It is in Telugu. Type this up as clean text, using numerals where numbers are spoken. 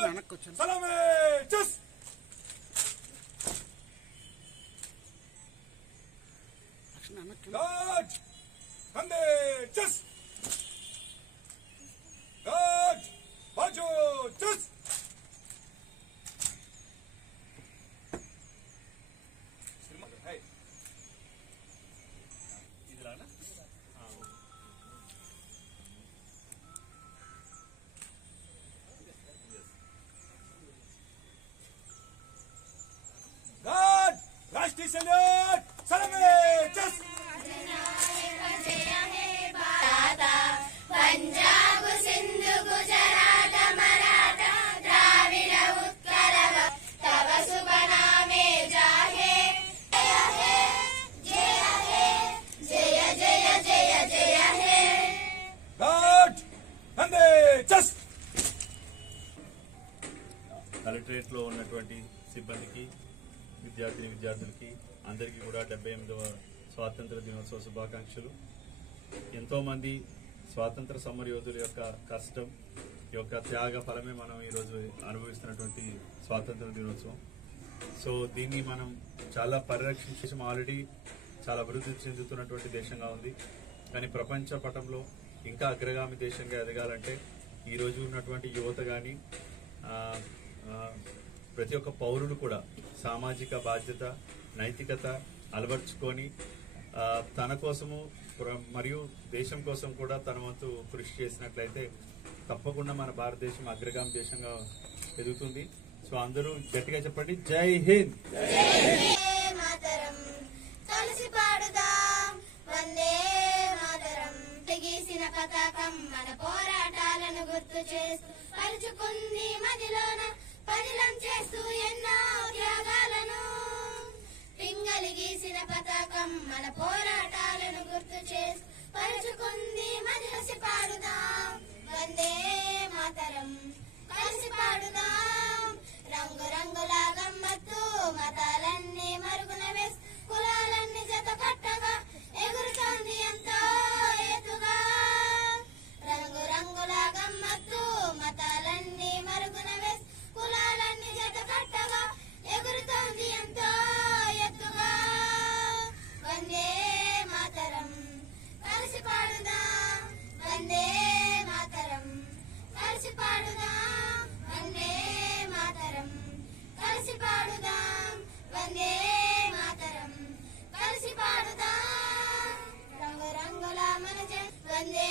సలామే చెస్ గాడ్ కందే చెస్ గాడ్ బాజు చెస్ హై ఇదిలానా God, राष्ट्रीय सैल्यूट, सलामे चस। पंजाब सिंधु गुजरात मराठा द्राविड उत्कल तव शुभ नामे जाहे जय जय जय जय जय हे God, कंदे चस। కలెక్టరేట్ లో ఉన్నటువంటి సిబ్బందికి విద్యార్థులకి అందరికీ కూడా 78వ స్వాతంత్ర దినోత్సవ శుభాకాంక్షలు. ఎంతో మంది స్వాతంత్ర సమరయోధుల యొక్క కష్టం యొక్క త్యాగ ఫలమే మనం ఈరోజు అనుభవిస్తున్నటువంటి స్వాతంత్ర దినోత్సవం. సో దీన్ని మనం చాలా పరిరక్షించే ఆల్రెడీ చాలా అభివృద్ధి చెందుతున్నటువంటి దేశంగా ఉంది. కానీ ప్రపంచ పటంలో ఇంకా అగ్రగామి దేశంగా ఎదగాలంటే ఈరోజు ఉన్నటువంటి యువత కానీ ప్రతి ఒక్క పౌరుడు కూడా సామాజిక బాధ్యత నైతికత అలవర్చుకొని తన కోసము మరియు దేశం కోసం కూడా తన వంతు కృషి చేసినట్లయితే తప్పకుండా మన భారతదేశం అగ్రగామి దేశంగా ఎదుగుతుంది. సో అందరూ గట్టిగా చెప్పండి, జై హింద్. గీసిన పతాకం మన పోరాటాలను గుర్తు చేస్తూ పరుచుకుంది మదిలోన పదిలం చేస్తూ ఎన్నో త్యాగాలను. పింగళి గీసిన పతాకం మన పోరాటాలను గుర్తు చేస్తూ పరుచుకుంది మదిలసి పాడుదాం వందే మాతరం కలిసి పాడుదాం. రంగు రంగుల గమ్మత్తు మతాలన్నీ మరుగున వేసి కులాలన్నీ జత కట్టగా ఎగురుతోంది ఎంతో ఎత్తుగా. రంగు రంగుల గమ్మత్తు మతాలన్నీ మరుగున వేసి కులాలన్నీ జత కట్టగా ఎగురుతోంది ఎంతో ఎత్తుగా. వందే మాతరం కలిసి పాడుదాం వందే మాతరం కలిసి పాడుదాం వందే మాతరం కలిసి పాడుదాం వందే మాతరం కలిసి పాడుదాం. రంగు రంగుల మన వందే